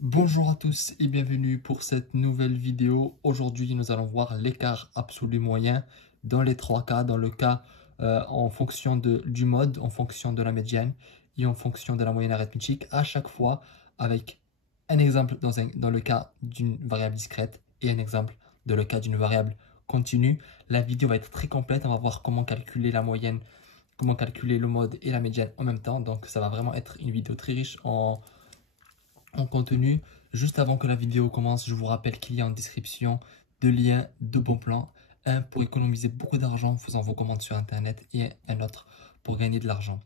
Bonjour à tous et bienvenue pour cette nouvelle vidéo. Aujourd'hui, nous allons voir l'écart absolu moyen dans les trois cas. Dans le cas en fonction du mode, en fonction de la médiane et en fonction de la moyenne arithmétique, à chaque fois avec un exemple dans le cas d'une variable discrète et un exemple dans le cas d'une variable continue. La vidéo va être très complète. On va voir comment calculer la moyenne, comment calculer le mode et la médiane en même temps. Donc, ça va vraiment être une vidéo très riche en contenu. Juste avant que la vidéo commence, je vous rappelle qu'il y a en description deux liens de bons plans. Un pour économiser beaucoup d'argent en faisant vos commandes sur internet et un autre pour gagner de l'argent.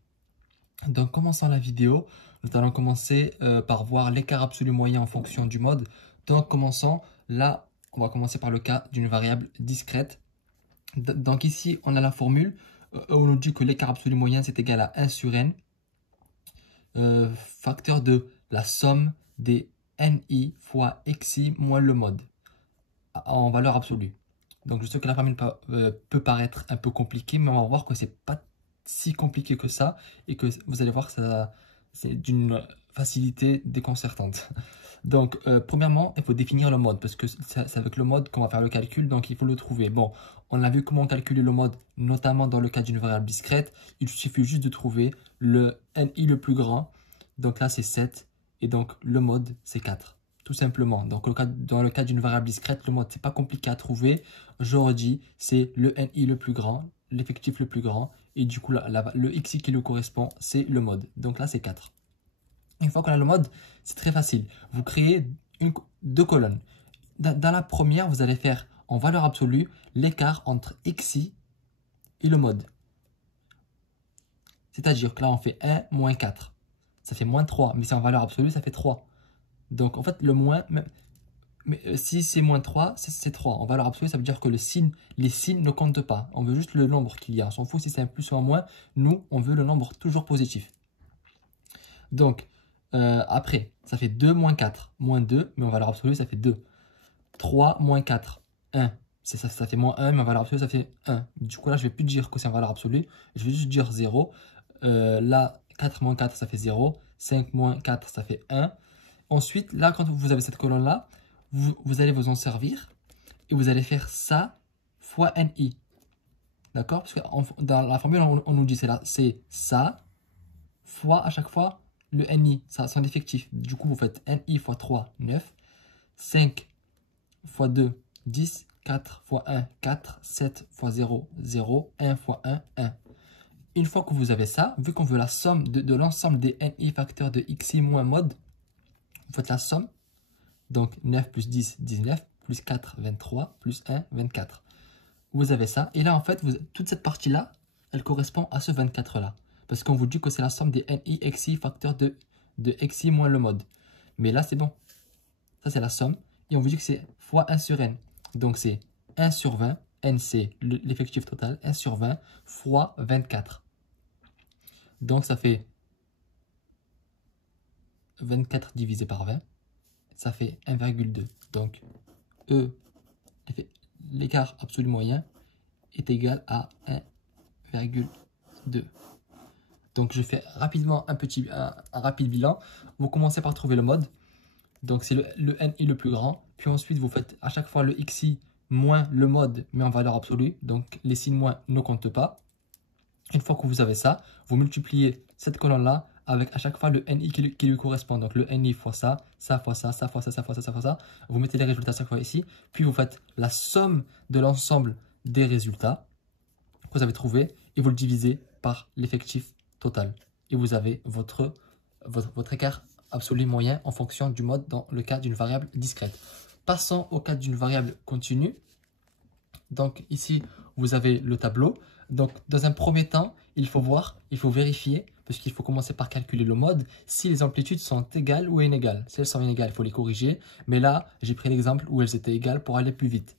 Donc commençons la vidéo. Nous allons commencer par voir l'écart absolu moyen en fonction du mode. Donc commençons là, on va commencer par le cas d'une variable discrète. Donc ici on a la formule, on nous dit que l'écart absolu moyen c'est égal à 1 sur n, facteur de la somme des ni fois xi moins le mode en valeur absolue. Donc je sais que la formule peut paraître un peu compliquée, mais on va voir que c'est pas si compliqué que ça et que vous allez voir que c'est d'une facilité déconcertante. Donc premièrement, il faut définir le mode parce que c'est avec le mode qu'on va faire le calcul, donc il faut le trouver. Bon, on a vu comment calculer le mode, notamment dans le cas d'une variable discrète. Il suffit juste de trouver le ni le plus grand. Donc là c'est 7 et donc le mode c'est 4. Tout simplement. Donc dans le cas d'une variable discrète, le mode c'est pas compliqué à trouver. Je redis, c'est le ni le plus grand, l'effectif le plus grand, et du coup le xi qui lui correspond, c'est le mode. Donc là c'est 4. Une fois qu'on a le mode, c'est très facile. Vous créez deux colonnes. Dans la première, vous allez faire en valeur absolue l'écart entre xi et le mode. C'est-à-dire que là on fait 1 moins 4. Ça fait moins 3, mais c'est en valeur absolue, ça fait 3. Donc en fait le moins, mais si c'est moins 3, c'est 3. En valeur absolue, ça veut dire que les signes ne comptent pas. On veut juste le nombre qu'il y a. On s'en fout si c'est un plus ou un moins. Nous, on veut le nombre toujours positif. Donc, après, ça fait 2 moins 4. Moins 2, mais en valeur absolue, ça fait 2. 3 moins 4, 1. Ça fait moins 1, mais en valeur absolue, ça fait 1. Du coup, là, je ne vais plus dire que c'est en valeur absolue. Je vais juste dire 0. Là, 4 moins 4, ça fait 0. 5 moins 4, ça fait 1. Ensuite, là, quand vous avez cette colonne-là, vous allez vous en servir et vous allez faire ça fois ni. D'accord? Parce que dans la formule, on nous dit c'est ça fois à chaque fois le ni, ça, son effectif. Du coup, vous faites ni fois 3, 9. 5 fois 2, 10. 4 fois 1, 4. 7 fois 0, 0. 1 fois 1, 1. Une fois que vous avez ça, vu qu'on veut la somme de l'ensemble des ni facteurs de xi moins mode, vous faites la somme. Donc 9 plus 10, 19, plus 4, 23, plus 1, 24. Vous avez ça. Et là, en fait, toute cette partie-là, elle correspond à ce 24-là. Parce qu'on vous dit que c'est la somme des ni xi facteurs de xi moins le mode. Mais là, c'est bon. Ça, c'est la somme. Et on vous dit que c'est fois 1 sur n. Donc, c'est 1 sur 20. N, c'est l'effectif total. 1 sur 20 fois 24. Donc, ça fait 24 divisé par 20. Ça fait 1,2. Donc, l'écart absolu moyen est égal à 1,2. Donc, je fais rapidement un rapide bilan. Vous commencez par trouver le mode. Donc, c'est le ni le plus grand. Puis ensuite, vous faites à chaque fois le xi moins le mode, mais en valeur absolue. Donc, les signes moins ne comptent pas. Une fois que vous avez ça, vous multipliez cette colonne-là avec à chaque fois le ni qui lui correspond. Donc, le ni fois ça, ça fois ça, ça fois ça, ça fois ça, ça fois ça. Vous mettez les résultats à chaque fois ici. Puis, vous faites la somme de l'ensemble des résultats que vous avez trouvés et vous le divisez par l'effectif total. Et vous avez votre écart absolu moyen en fonction du mode dans le cas d'une variable discrète. Passons au cas d'une variable continue. Donc ici, vous avez le tableau. Donc dans un premier temps, il faut vérifier, parce qu'il faut commencer par calculer le mode, si les amplitudes sont égales ou inégales. Si elles sont inégales, il faut les corriger. Mais là, j'ai pris l'exemple où elles étaient égales pour aller plus vite.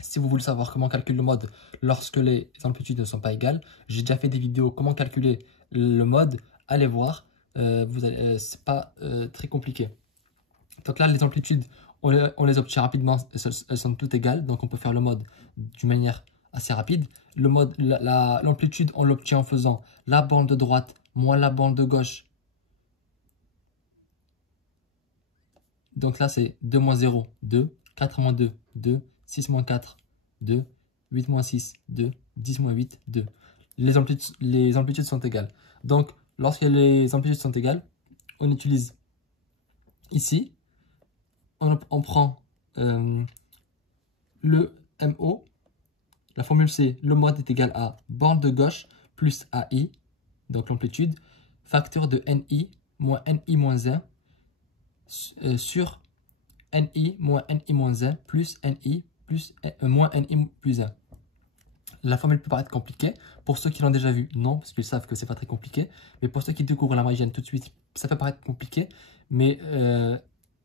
Si vous voulez savoir comment calculer le mode lorsque les amplitudes ne sont pas égales, j'ai déjà fait des vidéos comment calculer le mode. Allez voir, c'est pas très compliqué. Donc là, les amplitudes, on les obtient rapidement, elles sont toutes égales, donc on peut faire le mode d'une manière assez rapide. Le mode, l'amplitude, on l'obtient en faisant la bande de droite moins la bande de gauche Donc là, c'est 2 moins 0, 2. 4 moins 2, 2. 6 moins 4, 2. 8 moins 6, 2. 10 moins 8, 2. Les amplitudes sont égales. Donc, lorsque les amplitudes sont égales, on utilise ici, on prend le MO. La formule c'est le mode est égal à borne de gauche plus AI, donc l'amplitude, facteur de NI moins NI moins 1 sur NI moins NI moins 1 plus NI plus moins NI plus 1. La formule peut paraître compliquée. Pour ceux qui l'ont déjà vu, non, parce qu'ils savent que c'est pas très compliqué. Mais pour ceux qui découvrent la Magienne tout de suite, ça peut paraître compliqué. Mais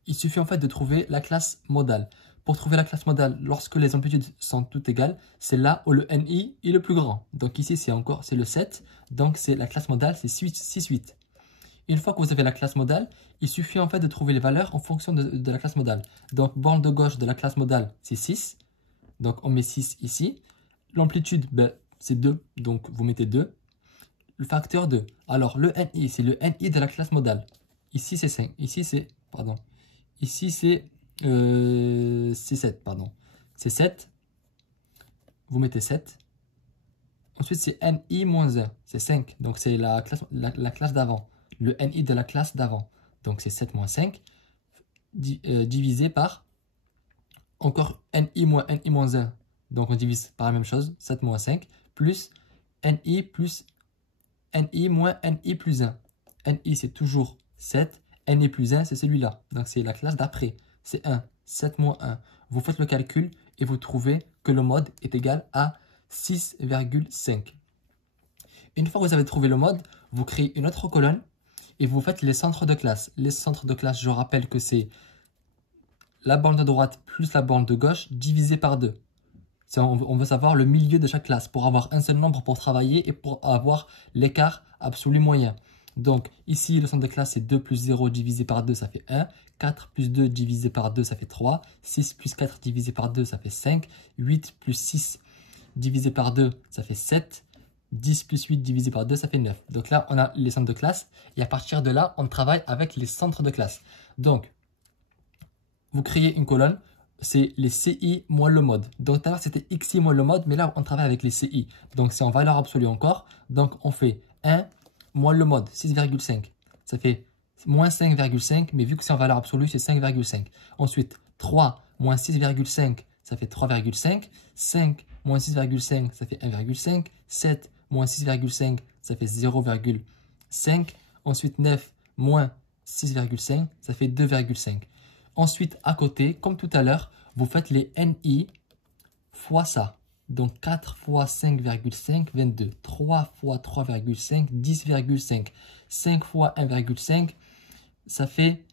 il suffit en fait de trouver la classe modale. Pour trouver la classe modale, lorsque les amplitudes sont toutes égales, c'est là où le NI est le plus grand. Donc ici, c'est le 7. Donc la classe modale, c'est 6, 8. Une fois que vous avez la classe modale, il suffit en fait de trouver les valeurs en fonction de la classe modale. Donc, borne de gauche de la classe modale, c'est 6. Donc, on met 6 ici. L'amplitude, ben, c'est 2. Donc, vous mettez 2. Le facteur 2. Alors, le NI, c'est le NI de la classe modale. Ici, c'est 5. Ici, c'est... Pardon. Ici, c'est 7. Pardon. C'est 7. Vous mettez 7. Ensuite, c'est NI moins 1. C'est 5. Donc, c'est la classe d'avant. Le NI de la classe d'avant. Donc, c'est 7 moins 5. Divisé par encore NI moins NI moins 1. Donc, on divise par la même chose. 7 moins 5. Plus NI moins NI plus 1. NI, c'est toujours 7. NI plus 1, c'est celui-là. Donc, c'est la classe d'après. C'est 1. 7 moins 1. Vous faites le calcul et vous trouvez que le mode est égal à 6,5. Une fois que vous avez trouvé le mode, vous créez une autre colonne et vous faites les centres de classe. Les centres de classe, je rappelle que c'est la borne de droite plus la borne de gauche divisé par 2. On veut savoir le milieu de chaque classe pour avoir un seul nombre pour travailler et pour avoir l'écart absolu moyen. Donc ici, le centre de classe, c'est 2 plus 0 divisé par 2, ça fait 1. 4 plus 2 divisé par 2, ça fait 3. 6 plus 4 divisé par 2, ça fait 5. 8 plus 6 divisé par 2, ça fait 7. 10 plus 8 divisé par 2, ça fait 9. Donc là, on a les centres de classe. Et à partir de là, on travaille avec les centres de classe. Donc, vous créez une colonne. C'est les CI moins le mode. Donc tout à l'heure, c'était XI moins le mode. Mais là, on travaille avec les CI. Donc, c'est en valeur absolue encore. Donc, on fait 1 moins le mode, 6,5. Ça fait moins 5,5. Mais vu que c'est en valeur absolue, c'est 5,5. Ensuite, 3 moins 6,5, ça fait 3,5. 5 moins 6,5, ça fait 1,5. 7 moins 6,5, ça fait 0,5. Ensuite, 9 moins 6,5, ça fait 2,5. Ensuite, à côté, comme tout à l'heure, vous faites les NI fois ça. Donc, 4 fois 5,5, 22. 3 fois 3,5, 10,5. 5 fois 1,5, ça fait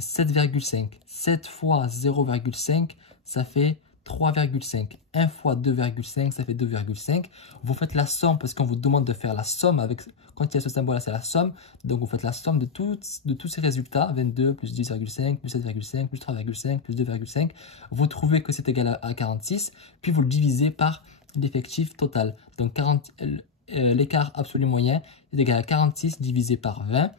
7,5. 7 fois 0,5, ça fait 3,5. 1 fois 2,5, ça fait 2,5. Vous faites la somme parce qu'on vous demande de faire la somme avec... Quand il y a ce symbole-là, c'est la somme. Donc, vous faites la somme de tous ces résultats. 22 plus 10,5 plus 7,5 plus 3,5 plus 2,5. Vous trouvez que c'est égal à 46. Puis, vous le divisez par l'effectif total. Donc, l'écart absolu moyen est égal à 46 divisé par 20.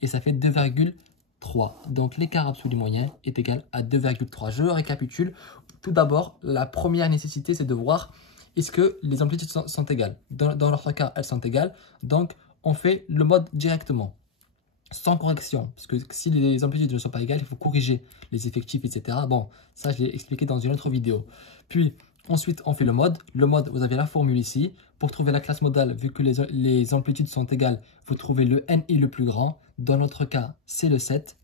Et ça fait 2,3. Donc, l'écart absolu moyen est égal à 2,3. Je récapitule. Tout d'abord, la première nécessité, c'est de voir est-ce que les amplitudes sont égales. Dans notre cas, elles sont égales. Donc, on fait le mode directement, sans correction. Parce que si les amplitudes ne sont pas égales, il faut corriger les effectifs, etc. Bon, ça, je l'ai expliqué dans une autre vidéo. Puis, ensuite, on fait le mode. Le mode, vous avez la formule ici. Pour trouver la classe modale, vu que les amplitudes sont égales, vous trouvez le NI le plus grand. Dans notre cas, c'est le 7.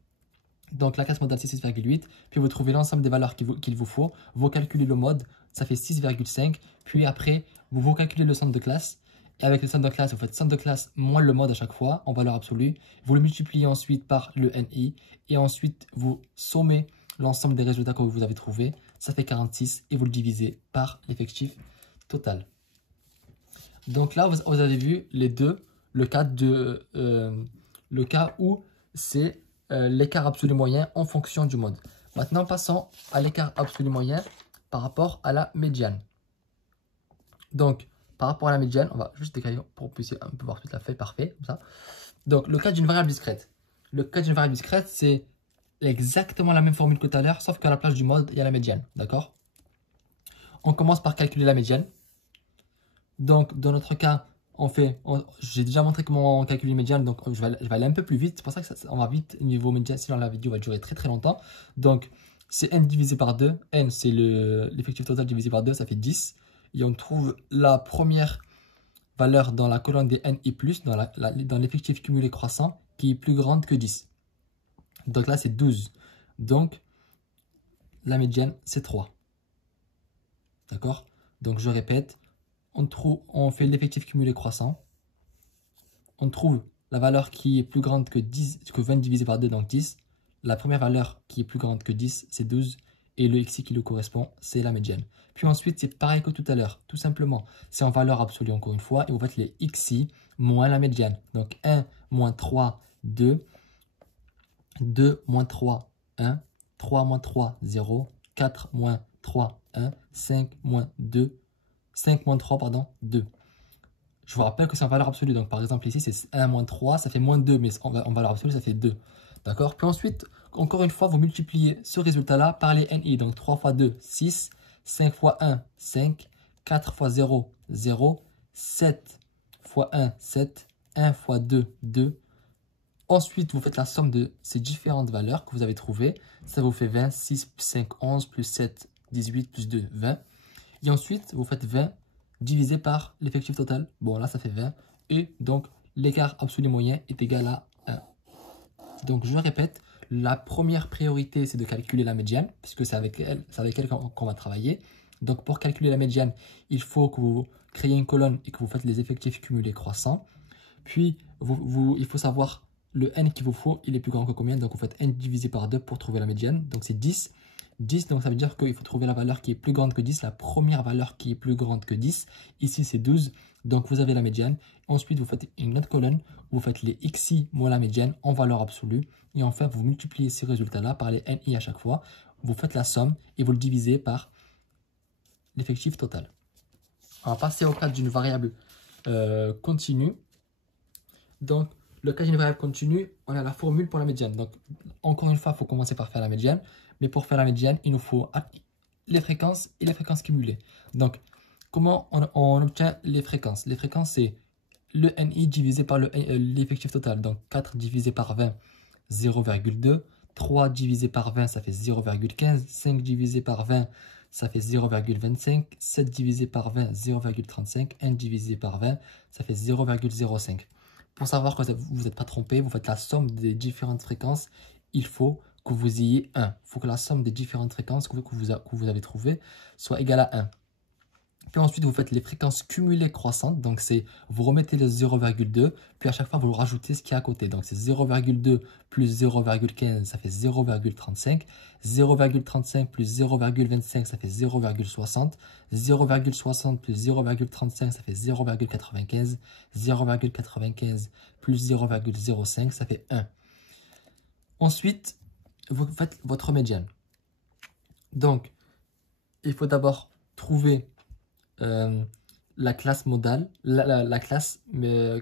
Donc, la classe modale, c'est 6,8. Puis, vous trouvez l'ensemble des valeurs qu'il vous faut. Vous calculez le mode, ça fait 6,5. Puis après, vous calculez le centre de classe. Et avec le centre de classe, vous faites centre de classe moins le mode à chaque fois, en valeur absolue. Vous le multipliez ensuite par le NI. Et ensuite, vous sommez l'ensemble des résultats que vous avez trouvés. Ça fait 46. Et vous le divisez par l'effectif total. Donc là, vous avez vu les deux. Le cas où c'est l'écart absolu moyen en fonction du mode. Maintenant, passons à l'écart absolu moyen par rapport à la médiane. Donc, par rapport à la médiane, on va juste décaler pour que vous puissiez un peu voir toute la feuille, parfait, comme ça. Donc, le cas d'une variable discrète. Le cas d'une variable discrète, c'est exactement la même formule que tout à l'heure, sauf qu'à la place du mode, il y a la médiane, d'accord? On commence par calculer la médiane. Donc, dans notre cas, j'ai déjà montré comment on calcule une médiane, donc je vais aller un peu plus vite. C'est pour ça que on va vite niveau médiane, sinon la vidéo va durer très très longtemps. Donc, c'est n divisé par 2. N, c'est l'effectif total divisé par 2, ça fait 10. Et on trouve la première valeur dans la colonne des NI+, dans l'effectif cumulé croissant, qui est plus grande que 10. Donc là, c'est 12. Donc, la médiane, c'est 3. D'accord? Donc, je répète, on fait l'effectif cumulé croissant. On trouve la valeur qui est plus grande que 20 divisé par 2, donc 10. La première valeur qui est plus grande que 10, c'est 12. Et le xi qui lui correspond, c'est la médiane. Puis ensuite, c'est pareil que tout à l'heure. Tout simplement, c'est en valeur absolue encore une fois. Et vous faites les xi moins la médiane. Donc 1 moins 3, 2. 2 moins 3, 1. 3 moins 3, 0. 4 moins 3, 1. 5 moins 2. 5 moins 3, pardon, 2. Je vous rappelle que c'est en valeur absolue. Donc par exemple ici, c'est 1 moins 3, ça fait moins 2. Mais en valeur absolue, ça fait 2. D'accord? Puis ensuite, encore une fois, vous multipliez ce résultat-là par les NI. Donc 3 fois 2, 6. 5 fois 1, 5. 4 fois 0, 0. 7 fois 1, 7. 1 fois 2, 2. Ensuite, vous faites la somme de ces différentes valeurs que vous avez trouvées. Ça vous fait 20, 6, 5, 11, plus 7, 18, plus 2, 20. Et ensuite, vous faites 20 divisé par l'effectif total. Bon, là, ça fait 20. Et donc, l'écart absolu moyen est égal à 1. Donc, je répète, la première priorité, c'est de calculer la médiane, puisque c'est avec elle qu'on va travailler. Donc, pour calculer la médiane, il faut que vous créez une colonne et que vous faites les effectifs cumulés croissants. Puis, il faut savoir le n qu'il vous faut, il est plus grand que combien. Donc, vous faites n divisé par 2 pour trouver la médiane. Donc, c'est 10. 10, donc ça veut dire qu'il faut trouver la valeur qui est plus grande que 10, la première valeur qui est plus grande que 10. Ici, c'est 12. Donc, vous avez la médiane. Ensuite, vous faites une autre colonne. Vous faites les xi moins la médiane en valeur absolue. Et enfin, vous multipliez ces résultats-là par les ni à chaque fois. Vous faites la somme et vous le divisez par l'effectif total. On va passer au cas d'une variable continue. Donc, le cas d'une variable continue, on a la formule pour la médiane. Donc, encore une fois, il faut commencer par faire la médiane. Mais pour faire la médiane, il nous faut les fréquences et les fréquences cumulées. Donc, comment on obtient les fréquences? Les fréquences, c'est le NI divisé par l'effectif total. Donc, 4 divisé par 20, 0,2. 3 divisé par 20, ça fait 0,15. 5 divisé par 20, ça fait 0,25. 7 divisé par 20, 0,35. 1 divisé par 20, ça fait 0,05. Pour savoir que vous n'êtes pas trompé, vous faites la somme des différentes fréquences. Il faut que vous ayez 1. Il faut que la somme des différentes fréquences que vous avez trouvées soit égale à 1. Puis ensuite, vous faites les fréquences cumulées croissantes. Donc, c'est vous remettez le 0,2. Puis à chaque fois, vous rajoutez ce qui est à côté. Donc, c'est 0,2 plus 0,15, ça fait 0,35. 0,35 plus 0,25, ça fait 0,60. 0,60 plus 0,35, ça fait 0,95. 0,95 plus 0,05, ça fait 1. Ensuite, vous faites votre médiane. Donc, il faut d'abord trouver la classe modale, la classe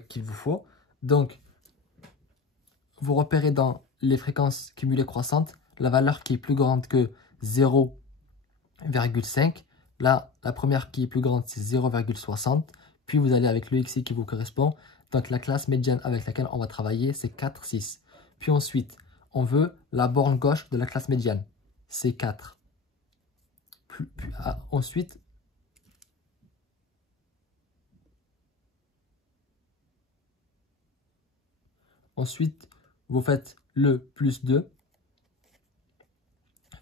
qu'il vous faut. Donc, vous repérez dans les fréquences cumulées croissantes la valeur qui est plus grande que 0,5. Là, la première qui est plus grande, c'est 0,60. Puis, vous allez avec le xi qui vous correspond. Donc, la classe médiane avec laquelle on va travailler, c'est 4, 6. Puis ensuite, on veut la borne gauche de la classe médiane. C'est 4. Ensuite, vous faites le plus 2,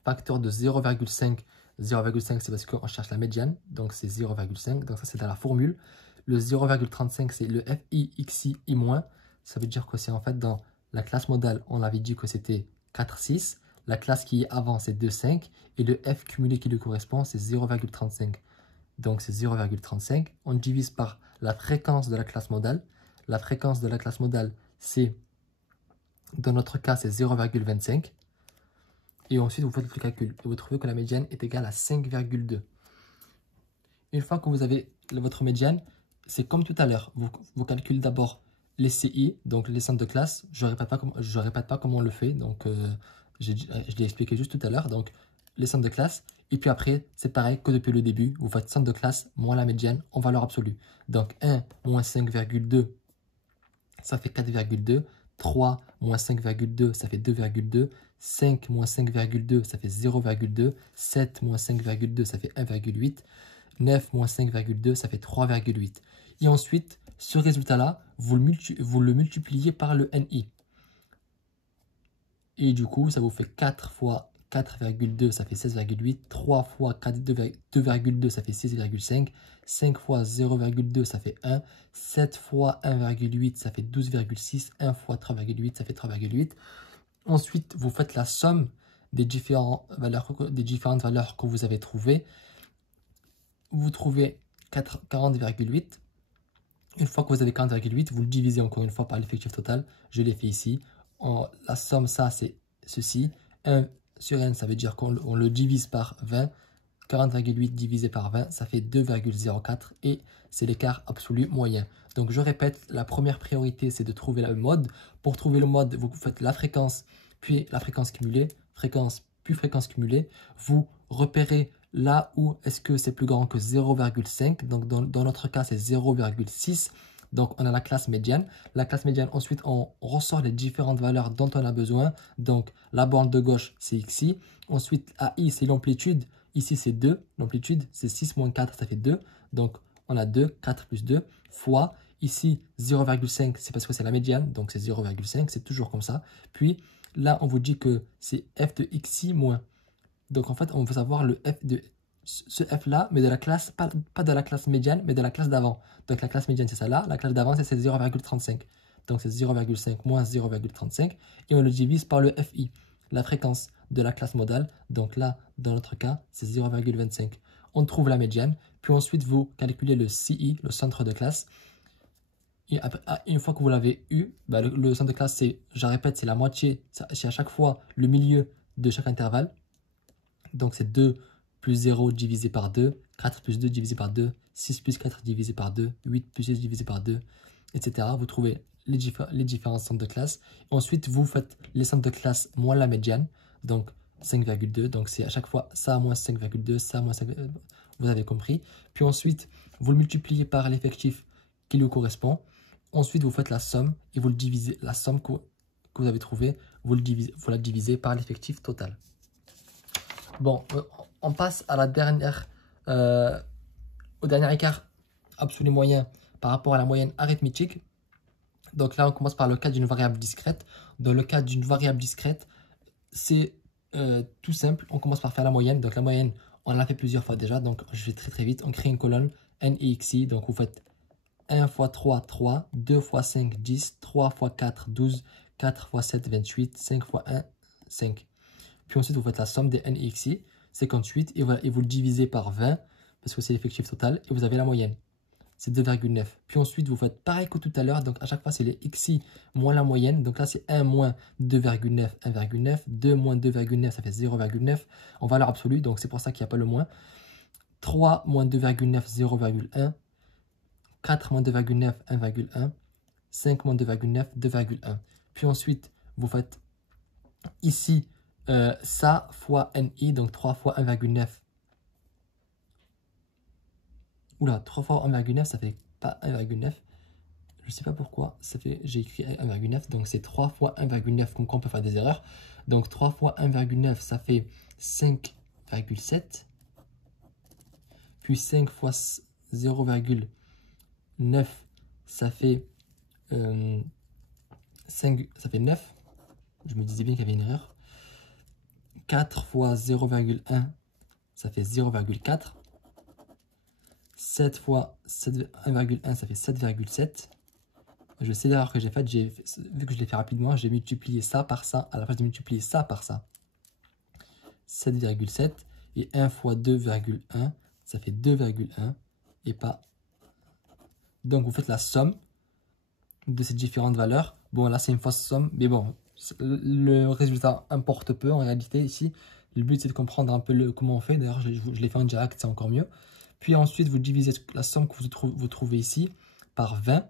facteur de 0,5. 0,5, c'est parce qu'on cherche la médiane, donc c'est 0,5. Donc ça, c'est dans la formule. Le 0,35, c'est le fi, xi, i-. Ça veut dire que c'est en fait dans la classe modale, on avait dit que c'était 4, 6. La classe qui est avant, c'est 2, 5. Et le f cumulé qui lui correspond, c'est 0,35. Donc c'est 0,35. On divise par la fréquence de la classe modale. La fréquence de la classe modale, c'est, dans notre cas, c'est 0,25. Et ensuite, vous faites le calcul. Et vous trouvez que la médiane est égale à 5,2. Une fois que vous avez votre médiane, c'est comme tout à l'heure. Vous calculez d'abord les CI, donc les centres de classe. Je ne répète pas comment on le fait. Donc, je l'ai expliqué juste tout à l'heure. Donc, les centres de classe. Et puis après, c'est pareil que depuis le début. Vous faites centre de classe moins la médiane en valeur absolue. Donc, 1 moins 5,2, ça fait 4,2. 3 moins 5,2, ça fait 2,2. 5 moins 5,2, ça fait 0,2. 7 moins 5,2, ça fait 1,8. 9 moins 5,2, ça fait 3,8. Et ensuite, ce résultat-là, vous le multipliez par le NI. Et du coup, ça vous fait 4 fois 4,2, ça fait 16,8. 3 fois 2,2, ça fait 6,5. 5 fois 0,2, ça fait 1. 7 fois 1,8, ça fait 12,6. 1 fois 3,8, ça fait 3,8. Ensuite, vous faites la somme des différentes valeurs que vous avez trouvées. Vous trouvez 40,8. Une fois que vous avez 40,8, vous le divisez encore une fois par l'effectif total. Je l'ai fait ici. La somme, ça, c'est ceci. 1 sur n, ça veut dire qu'on le divise par 20. 40,8 divisé par 20, ça fait 2,04 et c'est l'écart absolu moyen. Donc, je répète, la première priorité, c'est de trouver le mode. Pour trouver le mode, vous faites la fréquence, puis la fréquence cumulée, fréquence, puis fréquence cumulée. Vous repérez là où est-ce que c'est plus grand que 0,5. Donc, dans notre cas, c'est 0,6. Donc, on a la classe médiane. La classe médiane, ensuite, on ressort les différentes valeurs dont on a besoin. Donc, la borne de gauche, c'est xi. Ensuite, AI, c'est l'amplitude. Ici, c'est 2. L'amplitude, c'est 6 moins 4, ça fait 2. Donc, on a 2, 4 plus 2, fois. Ici, 0,5, c'est parce que c'est la médiane. Donc, c'est 0,5. C'est toujours comme ça. Puis, là, on vous dit que c'est f de xi moins. Donc, en fait, on veut savoir le f de ce f-là, mais de la classe, pas de la classe médiane, mais de la classe d'avant. Donc, la classe médiane, c'est celle-là. La classe d'avant, c'est 0,35. Donc, c'est 0,5 moins 0,35. Et on le divise par le fi, la fréquence de la classe modale. Donc là, dans notre cas, c'est 0,25. On trouve la médiane. Puis ensuite, vous calculez le CI, le centre de classe. Et après, une fois que vous l'avez eu, bah, le centre de classe, c'est, je répète, c'est la moitié. C'est à chaque fois le milieu de chaque intervalle. Donc, c'est 2 plus 0 divisé par 2. 4 plus 2 divisé par 2. 6 plus 4 divisé par 2. 8 plus 6 divisé par 2, etc. Vous trouvez les différents centres de classe. Ensuite, vous faites les centres de classe moins la médiane. Donc, 5,2. Donc, c'est à chaque fois ça moins 5,2, ça moins 5,2. Vous avez compris. Puis ensuite, vous le multipliez par l'effectif qui lui correspond. Ensuite, vous faites la somme et vous le divisez. La somme que vous avez trouvée, vous la divisez par l'effectif total. Bon, on passe à la dernière, au dernier écart absolu moyen par rapport à la moyenne arithmétique. Donc là, on commence par le cas d'une variable discrète. Dans le cas d'une variable discrète, c'est tout simple. On commence par faire la moyenne. Donc la moyenne, on l'a fait plusieurs fois déjà. Donc je vais très vite. On crée une colonne n et xi. Donc vous faites 1 fois 3, 3. 2 fois 5, 10. 3 fois 4, 12. 4 fois 7, 28. 5 fois 1, 5. Puis ensuite, vous faites la somme des n et xi, 58, et, voilà, et vous le divisez par 20, parce que c'est l'effectif total, et vous avez la moyenne. C'est 2,9. Puis ensuite, vous faites pareil que tout à l'heure, donc à chaque fois, c'est les xi moins la moyenne. Donc là, c'est 1 moins 2,9, 1,9. 2 moins 2,9, ça fait 0,9 en valeur absolue, donc c'est pour ça qu'il n'y a pas le moins. 3 moins 2,9, 0,1. 4 moins 2,9, 1,1. 5 moins 2,9, 2,1. Puis ensuite, vous faites ici ça fois NI, donc 3 fois 1,9. Oula, 3 fois 1,9, ça fait pas 1,9. Je ne sais pas pourquoi, j'ai écrit 1,9, donc c'est 3 fois 1,9, comme quoi on peut faire des erreurs. Donc 3 fois 1,9, ça fait 5,7. Puis 5 fois 0,9, ça fait 5, ça fait 9. Je me disais bien qu'il y avait une erreur. 4 fois 0,1, ça fait 0,4. 7 fois 1,1, ça fait 7,7. Je sais l'erreur que j'ai faite. Vu que je l'ai fait rapidement, j'ai multiplié ça par ça à la place de multiplier ça par ça. 7,7. Et 1 fois 2,1, ça fait 2,1 et pas. Donc vous faites la somme de ces différentes valeurs. Bon, là c'est une fausse somme, mais bon, le résultat importe peu en réalité ici. Le but c'est de comprendre un peu comment on fait. D'ailleurs, je l'ai fait en direct, c'est encore mieux. Puis ensuite, vous divisez la somme que vous trouvez ici par 20.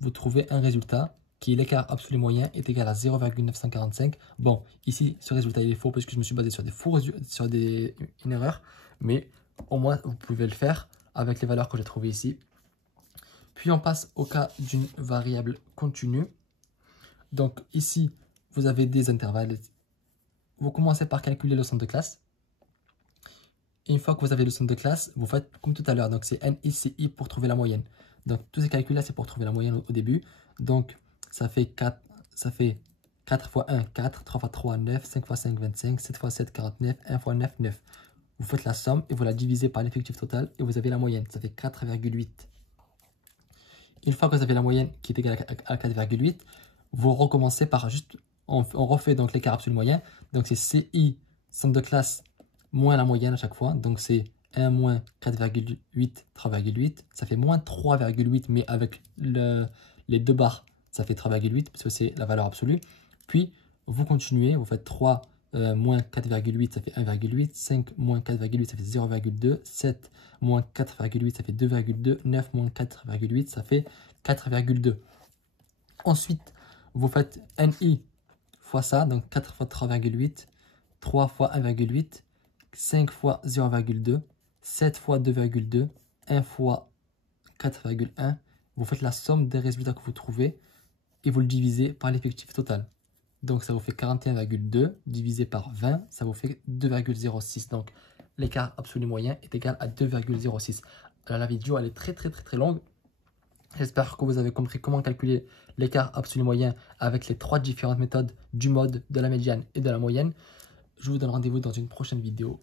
Vous trouvez un résultat qui est l'écart absolu moyen, est égal à 0,945. Bon, ici, ce résultat il est faux parce que je me suis basé sur une erreur, mais au moins, vous pouvez le faire avec les valeurs que j'ai trouvées ici. Puis, on passe au cas d'une variable continue. Donc, ici, vous avez des intervalles. Vous commencez par calculer le centre de classe. Et une fois que vous avez le centre de classe, vous faites comme tout à l'heure. Donc, c'est NICI pour trouver la moyenne. Donc, tous ces calculs-là, c'est pour trouver la moyenne au début. Donc, ça fait 4 fois 1, 4, 3 fois 3, 9, 5 fois 5, 25, 7 fois 7, 49, 1 fois 9, 9. Vous faites la somme et vous la divisez par l'effectif total et vous avez la moyenne. Ça fait 4,8. Une fois que vous avez la moyenne qui est égale à 4,8, vous recommencez par juste, on refait donc l'écart absolu moyen. Donc, c'est CI, centre de classe, moins la moyenne à chaque fois. Donc, c'est 1 moins 4,8, 3,8. Ça fait moins 3,8, mais avec les deux barres, ça fait 3,8, parce que c'est la valeur absolue. Puis, vous continuez, vous faites 3 moins 4,8, ça fait 1,8. 5 moins 4,8, ça fait 0,2. 7 moins 4,8, ça fait 2,2. 9 moins 4,8, ça fait 4,2. Ensuite, vous faites NI fois ça, donc 4 fois 3,8, 3 fois 1,8, 5 fois 0,2, 7 fois 2,2, 1 fois 4,1. Vous faites la somme des résultats que vous trouvez et vous le divisez par l'effectif total. Donc ça vous fait 41,2 divisé par 20, ça vous fait 2,06. Donc l'écart absolu moyen est égal à 2,06. Alors la vidéo elle est très longue. J'espère que vous avez compris comment calculer l'écart absolu moyen avec les 3 différentes méthodes du mode, de la médiane et de la moyenne. Je vous donne rendez-vous dans une prochaine vidéo.